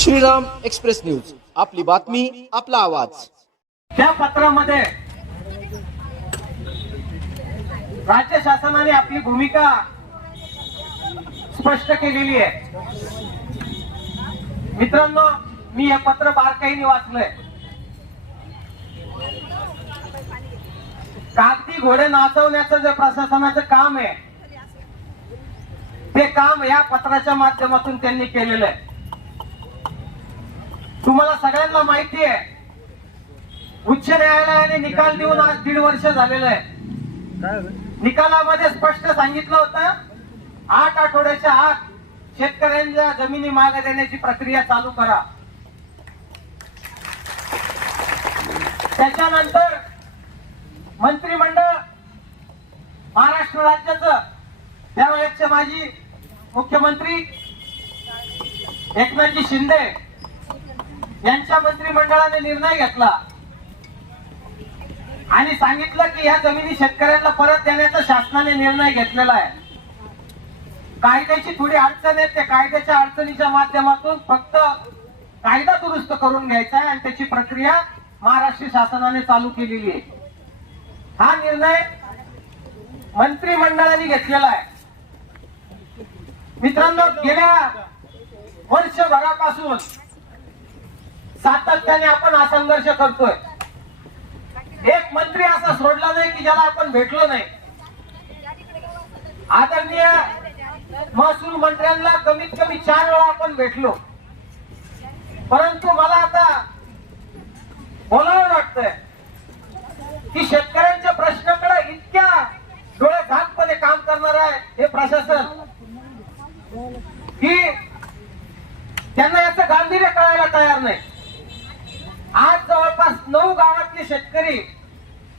Shriram express news, आपली बातमी आपला आवाज। त्या पत्रामध्ये राज्य शासनाने आपली भूमिका स्पष्ट केलेली आहे। मित्रांनो, मी हे पत्र बारकाईने वाचलंय। कागदी घोडे नाचवण्याचं जे प्रशासनाचं काम आहे ते काम या पत्राच्या माध्यमातून त्यांनी केलेलं आहे। तुम्हाला सगळ्यांना माहिती आहे, उच्च न्यायालयाने निकाल देऊन आज 1.5 वर्ष झालेलं आहे। निकालामध्ये स्पष्ट सांगितलं होतं 8 आठवड्याच्या आत शेतकऱ्यांच्या जमिनी मागे देण्याची प्रक्रिया चालू करा। त्याच्यानंतर मंत्रिमंडळ महाराष्ट्र राज्याचं त्यावेळेचे माजी मुख्यमंत्री एकनाथजी शिंदे यांच्या मंत्रिमंडळाने निर्णय घेतला आणि सांगितलं की या जमिनी शेतकऱ्यांना परत देण्याचा शासनाने निर्णय घेतलेला आहे। कायद्याची थोडी अडचण आहे, त्या कायद्याच्या अडचणीच्या माध्यमातून फक्त कायदा दुरुस्त करून घ्यायचा आहे आणि त्याची प्रक्रिया महाराष्ट्र शासनाने चालू केलेली आहे। हा निर्णय मंत्रिमंडळाने घेतलेला आहे। मित्रांनो, गेल्या वर्षभरापासून सातत्याने आपण हा संघर्ष करतोय। एक मंत्री असा सोडला नाही की ज्याला आपण भेटलो नाही। आदरणीय महसूल मंत्र्यांना कमीत कमी 4 वेळा आपण भेटलो, परंतु मला आता बोलावं वाटतंय की शेतकऱ्यांच्या प्रश्नाकडे इतक्या डोळे झाकपणे काम करणार आहे हे प्रशासन की त्यांना याचं गांभीर्य कळायला तयार नाही। आज जवळपास 9 गावातले शेतकरी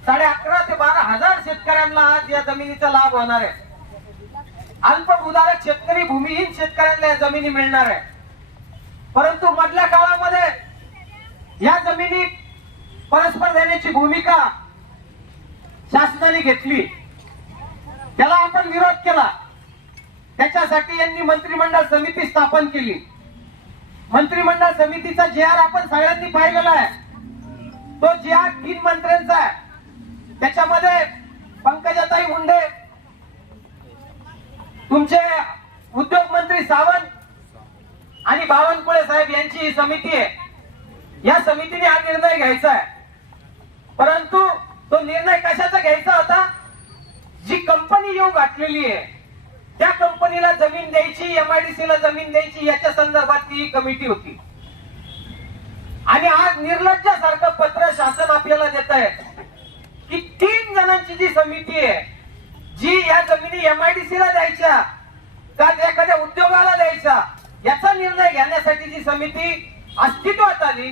11.5 ते 12 हजार शेतकऱ्यांना आज या जमिनीचा लाभ होणार आहे। अल्पभूधारक शेतकरी, भूमिहीन शेतकऱ्यांना या जमिनी मिळणार आहे। परंतु मधल्या काळामध्ये या जमिनी परस्पर देण्याची भूमिका शासनाने घेतली, त्याला आपण विरोध केला। त्याच्यासाठी यांनी मंत्रिमंडळ समिती स्थापन केली। मंत्रिमंडळ समितीचा जे.आर. आपण सगळ्यांनी पाहिलेला आहे। तो जे.आर. 3 मंत्र्यांचा आहे। त्याच्यामध्ये पंकजाताई मुंडे, तुमचे उद्योग मंत्री सावंत आणि बावनकुळे साहेब यांची ही समिती आहे। या समितीने हा निर्णय घ्यायचा आहे, परंतु तो निर्णय कशाचा घ्यायचा होता? जी कंपनी येऊ घातलेली आहे त्या कंपनीला जमीन द्यायची, MIDC ला जमीन द्यायची, याच्या संदर्भात ही कमिटी होती। आणि आज निर्लज्जासारखं पत्र शासन आपल्याला देत आहे की 3 जणांची जी समिती आहे, जी या जमिनी MIDC ला द्यायच्या का एखाद्या उद्योगाला द्यायचा याचा निर्णय घेण्यासाठी जी समिती अस्तित्वात आली,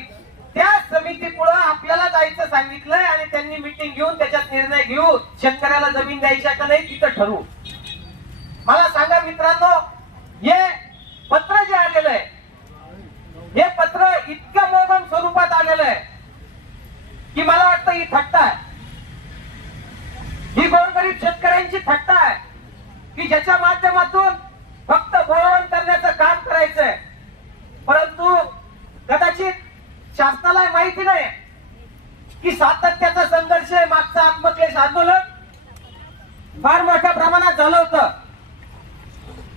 त्या समितीपुढे आपल्याला जायचं सांगितलंय आणि त्यांनी मीटिंग घेऊन त्याच्यात निर्णय घेऊ शेतकऱ्याला जमीन द्यायच्या का नाही तिथं ठरवू। मला सांगा मित्रांनो, हे पत्र जे आलेलं आहे, हे पत्र इतकं मोगम स्वरूपात आलेलं आहे की मला वाटतं ही थट्टा आहे। ही गोरगरीब शेतकऱ्यांची थट्टा आहे की ज्याच्या माध्यमातून फक्त बोलवण करण्याचं काम करायचंय। परंतु कदाचित शासनाला माहिती नाही की सातत्याचा संघर्ष, मागचा आत्मक्लेश आंदोलन फार मोठ्या प्रमाणात झालं होतं।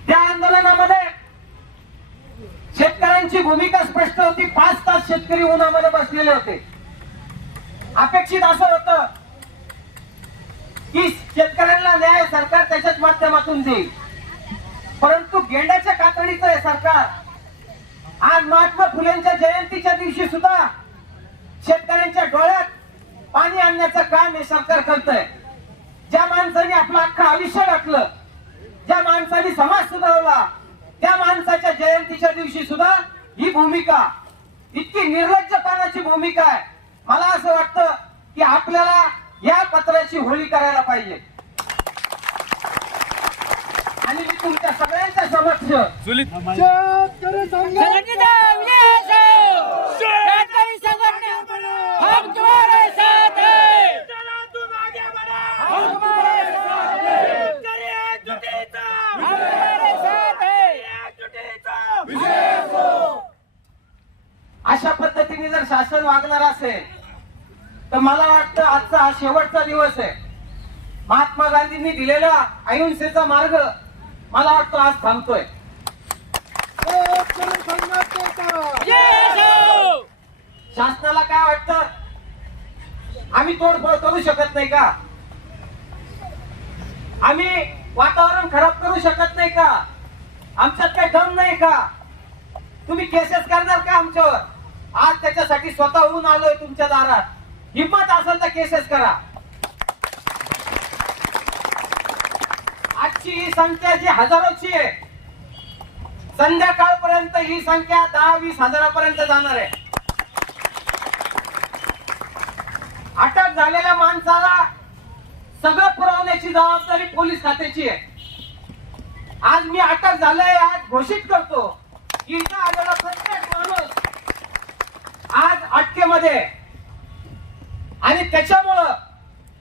त्या आंदोलनामध्ये शेतकऱ्यांची भूमिका स्पष्ट होती। 5 तास शेतकरी उन्हामध्ये बसलेले होते। अपेक्षित असं होतं की शेतकऱ्यांना न्याय सरकार त्याच्याच माध्यमातून देईल, परंतु गेंड्याच्या कातडीचं हे सरकार आज महात्मा फुलेंच्या जयंतीच्या दिवशी सुद्धा शेतकऱ्यांच्या डोळ्यात पाणी आणण्याचं काम हे सरकार करतंय। ज्या माणसाने आपलं अख्खं आयुष्य घातलं, ज्या माणसाने समाज सुधारला, त्या माणसाच्या जयंतीच्या दिवशी सुद्धा ही भूमिका, इतकी निर्लज्जपणाची भूमिका आहे। मला असं वाटतं की आपल्याला या पत्राची होळी करायला पाहिजे। आणि मी तुमच्या सगळ्यांच्या समक्ष पद्धतीने जर शासन वागणार असेल तर मला वाटतं आजचा हा शेवटचा दिवस आहे. महात्मा गांधींनी दिलेला अहिंसेचा मार्ग मला वाटतं आज थांबतोय. शासनाला काय वाटतं, आम्ही तोडफोड करू शकत नाही का? आम्ही वातावरण खराब करू शकत नाही का? आमच्यात काही दम नाही का? तुम्ही केसेस करणार का आमच्यावर? आज त्याच्यासाठी स्वतःहून आलोय तुमच्या दारात. हिम्मत असेल तर केसेस करा. आजची ही संख्या जी हजारोची आहे, संध्याकाळपर्यंत ही संख्या 10-20 हजारापर्यंत जाणार आहे. अटक झालेल्या माणसाला सगळं पुरवण्याची जबाबदारी पोलीस खात्याची आहे. आज मी अटक झालंय आज घोषित करतो की इथं आलेला प्रत्येक माणूस आज अटकेमध्ये, आणि त्याच्यामुळं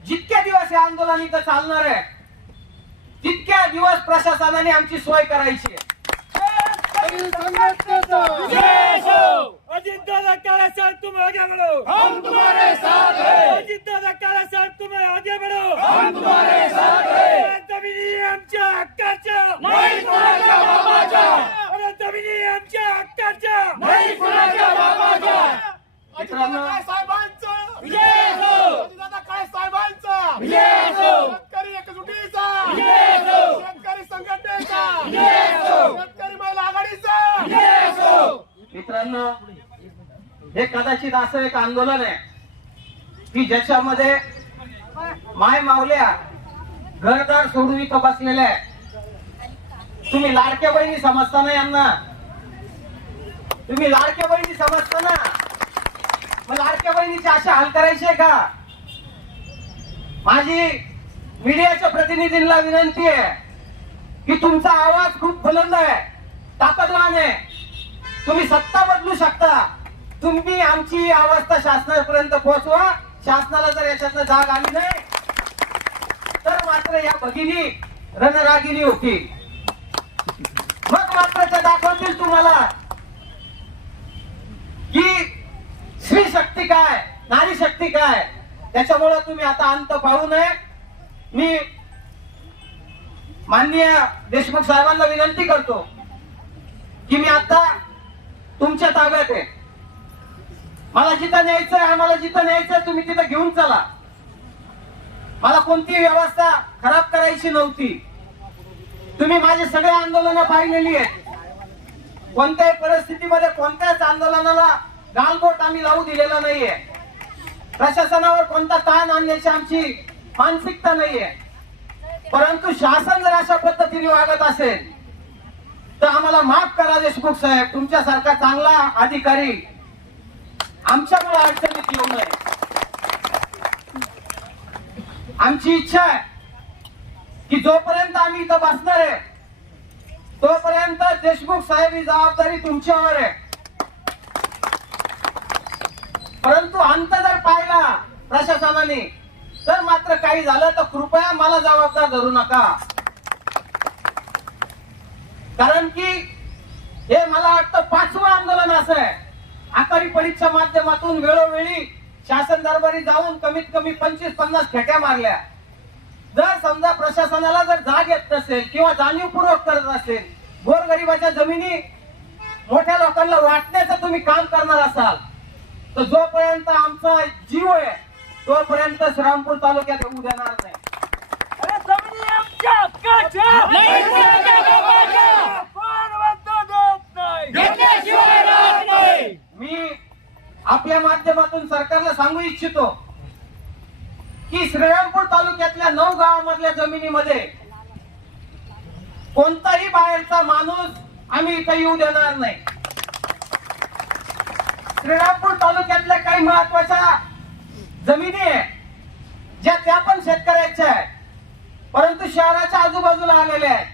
जितके दिवस हे आंदोलन इथं चालणार आहे तितक्या दिवस प्रशासनाने आमची सोय करायची आहे. अजित दादा काला साहब तुम आगे बढ़ो, हम तुम्हारे साथ हैं। अजित दादा काला साहब तुम आगे बढ़ो, हम तुम्हारे साथ हैं। जमिनी आमच्या हक्काच्या, नाही कुणाच्या बाबाच्या, अरे जमिनी आमच्या हक्काच्या, नाही कुणाच्या बाबाच्या. मित्रांनो, काय साहेबांचा विजय असो. दादा काय साहेबांचा विजय असो. शेतकरी एकजुटीचा विजय असो. शेतकरी संघटनेचा विजय असो. शेतकरी महिला आघाडीचा विजय असो. मित्रांनो, हे कदाचित असं एक आंदोलन आहे की ज्याच्यामध्ये माय मावल्या घरदार सोडून इथं बसलेल्या आहे. तुम्ही लाडक्या बहिणी समजता ना यांना? तुम्ही लाडक्या बहिणी समजता ना? मग लाडक्या बहिणीचे असे हाल करायचे का? माझी मीडियाच्या प्रतिनिधींना विनंती आहे की तुमचा आवाज खूप बुलंद आहे, ताकदवान आहे. तुम्ही सत्ता बदलू शकता. तुम्ही आमची अवस्था शासनापर्यंत पोहोचवा. शासनाला जर याच्यातनं जाग आली नाही तर मात्र या भगिनी रणरागिणी होती. मग मात्र ते दाखवतील तुम्हाला की स्त्री शक्ती काय, नारी शक्ती काय. त्याच्यामुळे तुम्ही आता अंत पाहू नये. मी माननीय देशमुख साहेबांना विनंती करतो की मी आता तुमच्या ताब्यात आहे. मला जिथं न्यायचंय, आम्हाला जिथं न्यायचंय तुम्ही तिथं घेऊन चला. मला कोणतीही व्यवस्था खराब करायची नव्हती. तुम्ही माझे सगळे आंदोलनं पाहिलेली आहेत. कोणत्याही परिस्थितीमध्ये कोणत्याच आंदोलनाला गालबोट आम्ही लावू दिलेला नाहीये. प्रशासनावर कोणता ताण आणण्याची आमची मानसिकता नाहीये. परंतु शासन जर अशा पद्धतीने वागत असेल तर आम्हाला माफ करा देशमुख साहेब. तुमच्यासारखा चांगला अधिकारी आमच्यामुळे अडचणीत येऊ नये. आमची इच्छा आहे की जोपर्यंत आम्ही इथं बसणार आहे तोपर्यंत देशमुख साहेब ही जबाबदारी तुमच्यावर आहे. परंतु अंत जर पाहिला प्रशासनाने तर मात्र काही झालं तर कृपया मला जबाबदार धरू नका. कारण की हे मला वाटतं 5वं आंदोलन असं आहे. आकारी परीक्षा माध्यमातून वेळोवेळी शासन दरबारी जाऊन कमीत कमी 25-50 फेट्या मारल्या. जर समजा प्रशासनाला जर जाग येत नसेल किंवा जाणीवपूर्वक करत असेल, गोरगरिबाच्या जमिनी मोठ्या लोकांना वाटण्याचं तुम्ही काम करणार असाल तर जोपर्यंत आमचा जीव आहे तोपर्यंत श्रीरामपूर तालुक्यात येऊ देणार नाही. अरे जमिनी आमच्या हक्काच्या, नाही कुणाच्या बाबाच्या, कोण म्हणतो देत नाही, घेतल्याशिवाय राहत नाही. मी आपल्या माध्यमातून सरकारला सांगू इच्छितो की श्रीरामपूर तालुक्यातल्या 9 गावांमधल्या जमिनीमध्ये कोणताही बाहेरचा माणूस आम्ही इथे येऊ देणार नाही. श्रीरामपूर तालुक्यातल्या काही महत्वाच्या जमिनी आहे ज्या त्या पण शेतकऱ्याच्या आहेत, परंतु शहराच्या आजूबाजूला आलेल्या आहेत.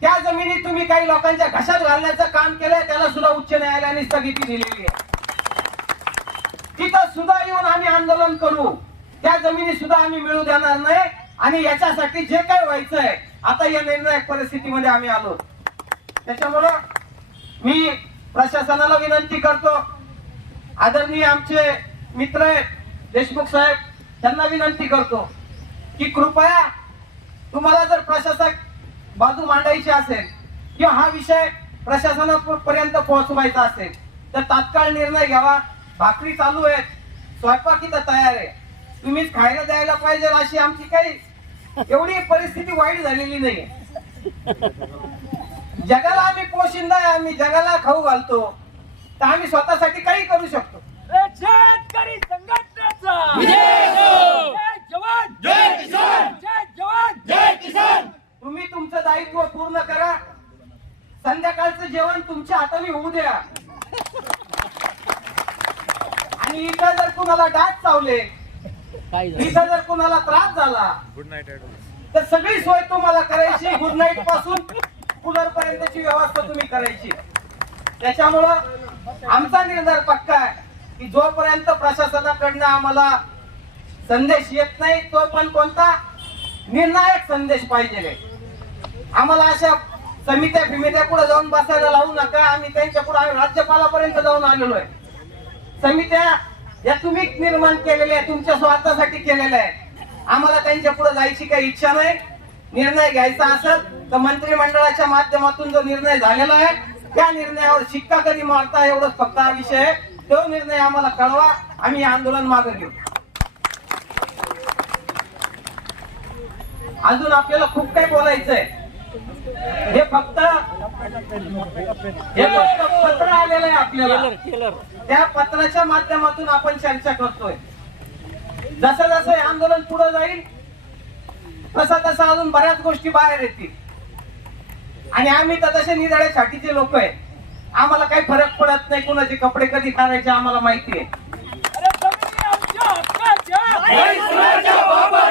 त्या जमिनी तुम्ही काही लोकांच्या घशात घालण्याचं काम केलंय, त्याला सुद्धा उच्च न्यायालयाने स्थगिती दिलेली आहे. तिथं सुद्धा येऊन आम्ही आंदोलन करू. त्या जमिनी सुद्धा आम्ही मिळू देणार नाही. आणि याच्यासाठी जे काही व्हायचंय आता या निर्णायक परिस्थितीमध्ये आम्ही आलो. त्याच्यामुळं मी प्रशासनाला विनंती करतो आदरणीय आमचे मित्र आहेत देशमुख साहेब, त्यांना विनंती करतो की कृपया तुम्हाला जर प्रशासक बाजू मांडायची असेल किंवा हा विषय प्रशासनापर्यंत पोहोचवायचा असेल तर तात्काळ निर्णय घ्यावा. भाकरी चालू आहेत, स्वयंपाक इथं तयार आहे, तुम्हीच खायला द्यायला पाहिजे अशी आमची काही एवढी परिस्थिती वाईट झालेली नाही. जगाला आम्ही पोशिंदा आहे, आम्ही जगाला खाऊ घालतो, तर आम्ही स्वतःसाठी काही करू शकतो. शेतकरी संघटनेचा जय जवान जय किसान, जय जवान जय किसान. तुम्ही तुमचं दायित्व पूर्ण करा. संध्याकाळचं जेवण तुमच्या हाताने होऊ द्या. आणि इथं जर कुणाला डास चावले, इथं जर कुणाला त्रास झाला तर सगळी सोय तुम्हाला करायची. गुड नाईट पासून कूलर पर्यंतची व्यवस्था तुम्ही करायची. त्याच्यामुळं आमचा निर्धार पक्का आहे की जोपर्यंत प्रशासनाकडनं आम्हाला संदेश येत नाही तो पण कोणता निर्णायक संदेश पाहिजे. आम्हाला अशा समित्या पुढे जाऊन बसायला लावू नका. आम्ही त्यांच्या पुढे राज्यपालापर्यंत जाऊन आलेलो आहे. समित्या या तुम्ही निर्माण केलेल्या आहे, तुमच्या स्वार्थासाठी केलेल्या आहे. आम्हाला त्यांच्या पुढे जायची काही इच्छा नाही. निर्णय घ्यायचा असेल तर मंत्रिमंडळाच्या माध्यमातून जो निर्णय झालेला आहे त्या निर्णयावर शिक्का कधी मारता एवढंच फक्त हा विषय आहे. तो निर्णय आम्हाला कळवा, आम्ही आंदोलन मागे घेऊ. अजून आपल्याला खूप काही बोलायचंय. हे फक्त पत्र आलेलं आहे आपल्याला, त्या पत्राच्या माध्यमातून आपण चर्चा करतोय. जसं जसं हे आंदोलन पुढे जाईल तसं तसं अजून बऱ्याच गोष्टी बाहेर येतील. आणि आम्ही तर तसे निराळ्या छातीचे लोक आहे, आम्हाला काही फरक पडत नाही कुणाचे कपडे कधी काढायचे आम्हाला माहिती आहे. अरे जमिनी आमच्या हक्काच्या. जय शिवरायांच्या बाबा